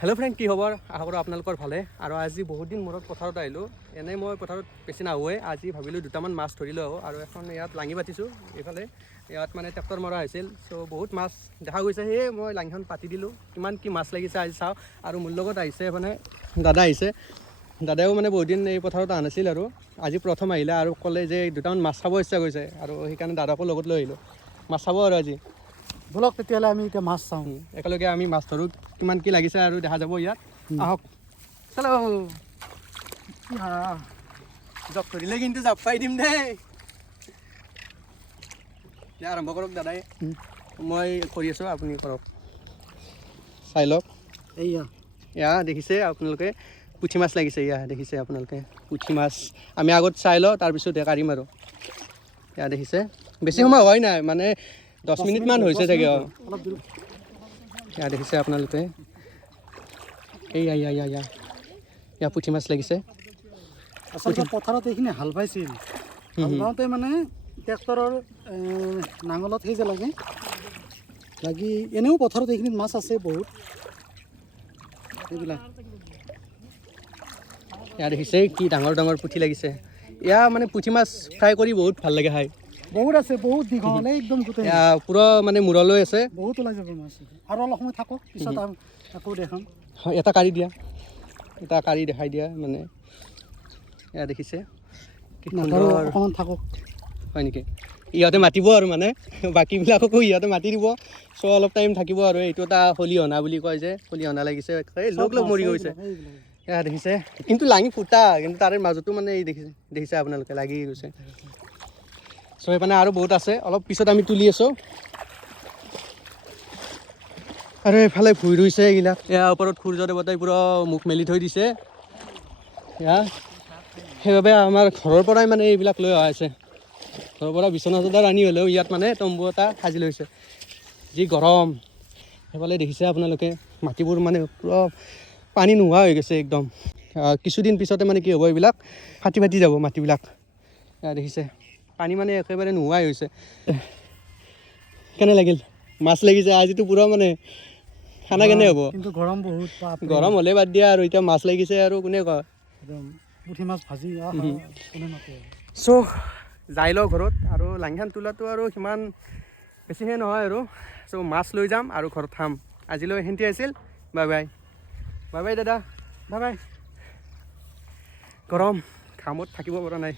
Hello' friend, কি খবৰ? আশা কৰোঁ আপোনালোকৰ ভালে। আৰু আজি বহুত দিন মূৰত পথাৰত আহিলোঁ। এনেই মই পথাৰত বেছি নাহোঁৱেই, আজি ভাবিলোঁ দুটামান মাছ ধৰিলোঁ আহোঁ। আৰু এখন ইয়াত লাঙি পাতিছোঁ, এইফালে ইয়াত মানে ট্ৰেক্টৰ মৰা হৈছিল। চ' বহুত মাছ দেখা গৈছে, সেয়ে মই লাঙিখন পাতি দিলোঁ। কিমান কি মাছ লাগিছে আজি চাওঁ। আৰু মোৰ লগত আহিছে মানে দাদা আহিছে। দাদাও মানে বহুত দিন এই পথাৰত অহা নাছিল আৰু আজি প্ৰথম আহিলে আৰু ক'লে যে দুটামান মাছ চাব ইচ্ছা গৈছে, আৰু সেইকাৰণে দাদাকো লগত লৈ আহিলোঁ মাছ চাব। আৰু আজি বলক তেতিয়াহ'লে আমি এতিয়া মাছ চাওঁ। একেলগে আমি মাছ ধৰোঁ, কিমান কি লাগিছে আৰু দেখা যাব ইয়াত। আহক, চলো। জপ ধৰিলে কিন্তু জাপ পাই দিম দেই। আৰম্ভ কৰক দাদাই, মই কৰি আছোঁ, আপুনি কৰক। চাই লওক, এয়া দেখিছে আপোনালোকে পুঠি মাছ লাগিছে। এয়া দেখিছে আপোনালোকে পুঠি মাছ। আমি আগত চাই লওঁ, তাৰপিছতে কাঢ়িম আৰু। এয়া দেখিছে, বেছি সময় হোৱাই নাই, মানে 10 মিনিটমান হৈছে চাগে। এয়া দেখিছে আপোনালোকে, এয়া পুঠি মাছ লাগিছে। আচলতে পথাৰত এইখিনি হাল বাইছিল, হাল বাওঁতে মানে ট্ৰেক্টৰৰ নাঙলত সেই যে লাগি এনেও পথাৰত এইখিনিত মাছ আছে বহুত এইবিলাক। এয়া দেখিছে কি ডাঙৰ ডাঙৰ পুঠি লাগিছে। এয়া মানে পুঠি মাছ ফ্ৰাই কৰি বহুত ভাল লাগে খাই। বহুত আছে, বহুত দীঘল একদম গোটেই। এয়া পুৰা মানে মূৰলৈ আছে, বহুত ওলাই যাব মাছ। আৰু অলপ সময় থাকক, পিছত আকৌ দেখাম। এটা কাঢ়ি দিয়া, এটা কাঢ়ি দেখাই দিয়া মানে। এয়া দেখিছে কি সুন্দৰ। অকণমান থাকক। হয় নেকি? ইহঁতে মাতিব আৰু মানে বাকীবিলাককো ইহঁতে মাতি দিব। চ' অলপ টাইম থাকিব আৰু। এইটো এটা খলিহনা বুলি কয় যে, খলিহনা লাগিছে, এই লগ মৰি গৈছে। এয়া দেখিছে, কিন্তু লাঙি ফুটা, কিন্তু তাৰে মাজতো মানে এই দেখিছে আপোনালোকে লাগি গৈছে। চ' সেইকাৰণে আৰু বহুত আছে, অলপ পিছত আমি তুলি আছোঁ। আৰু এইফালে ভুই ৰুইছে এইবিলাক। এয়া ওপৰত সূৰ্য দেৱতাই পূৰা মুখ মেলি থৈ দিছে। এয়া সেইবাবে আমাৰ ঘৰৰ পৰাই মানে এইবিলাক লৈ অহা হৈছে। ঘৰৰ পৰা বিচনা চাদৰ আনি হ'লেও ইয়াত মানে তম্বু এটা সাজি লৈছে। যি গৰম। সেইফালে দেখিছে আপোনালোকে মাটিবোৰ মানে পূৰা পানী নোহোৱা হৈ গৈছে একদম। কিছুদিন পিছতে মানে কি হ'ব, এইবিলাক ফাটি ফাটি যাব মাটিবিলাক। দেখিছে পানী মানে একেবাৰে নোহোৱাই হৈছে। কেনে লাগিল? মাছ লাগিছে আজিতো পূৰা মানে খানা কেনে হ'ব? কিন্তু গৰম বহুত। গৰম হ'লে বাদ দিয়া, আৰু এতিয়া মাছ লাগিছে আৰু কোনে কয়। পুঠি মাছ ভাজি কোনে নকয়। চ' যাই লওঁ ঘৰত, আৰু লাঙিখন তোলাটো আৰু সিমান বেছিহে নহয় আৰু। চ' মাছ লৈ যাম আৰু ঘৰত খাম। আজিলৈ এইখিনিতে আছিল। Bye bye. বাই বাই দাদা, বাই বাই। গৰম, ঘামত থাকিব পৰা নাই।